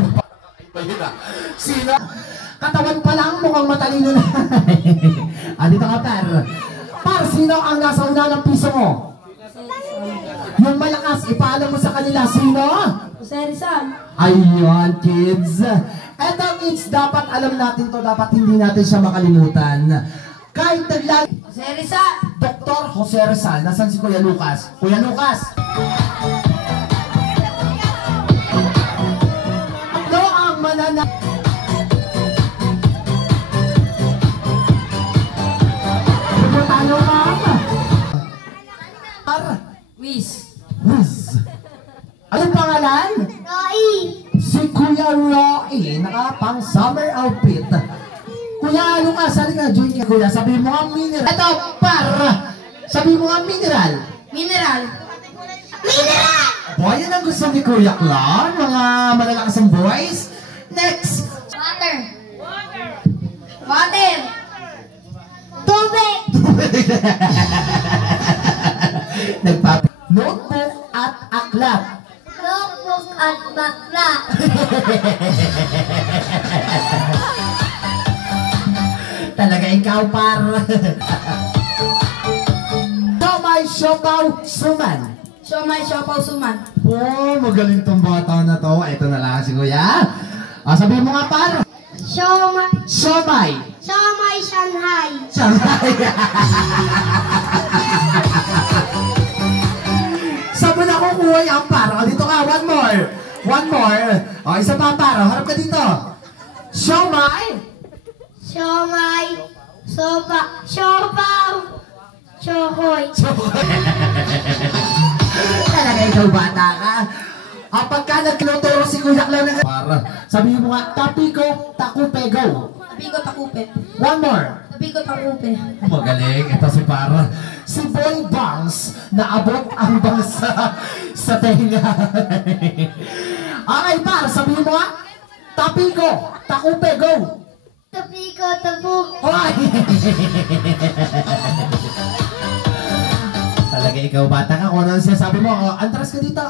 Iba yun ah. Sino? Katawan pa lang mukhang matalino na. Dito ka, par. Par, sino ang nasa una ng piso mo? Yung malakas, ipaalam mo sa kanila. Sino? Jose Rizal. Ayun, kids. Eto, kids, dapat alam natin to. Dapat hindi natin siya makalimutan. Kahit naglag... Jose Rizal. Dr. Jose Rizal. Nasaan si Kuya Lucas? Kuya Lucas! Ano ang mananalo? Tayo, ma'am! Wiz. Wiz. Anong pangalan? Roy. Si Kuya Roy. Nakapang summer outfit. Kuya Lucas, sali ka, join ka kuya. Sabi mo ang mineral. Ito, par! Sabi mo ang mineral. Mineral. Mineral. Boy, yan ang gusto ni Kuya Clown. Mga malalakas ang boys. Next! Water. Water. Tubig. Notebook at aklat. Notebook at bakla. Talaga ikaw, par. Siomay, siopaw, suman. Siomay, siopaw, suman. Oh, magaling tong bata na to. Ito na lang si Kuya. Sabihin mo nga, par. Siomay. Siomay. Siomay Shanghai. Shanghai. Saan mo na kukuha yung par? Dito ka, one more. One more. Isa pa, par. Harap ka dito. Siomay. Siomay. Sopa. Siopaw. Chokoy. Talaga ikaw bata ka. Pagka nagklotoro si Kuya Clown na para, sabihin mo nga, tapiko, takupe, go. Tabigo, takupe. One more. Tabigo, takupe. Magaling. Ito si para. Si Boy Bangs, naabot ang bangsa sa tenga. Okay, par, sabihin mo nga, tapiko, takupe, go. Tapiko, tabuk. Hoy! Talaga ikaw bata ka. Kung ano siya sabi mo, antras ka dito.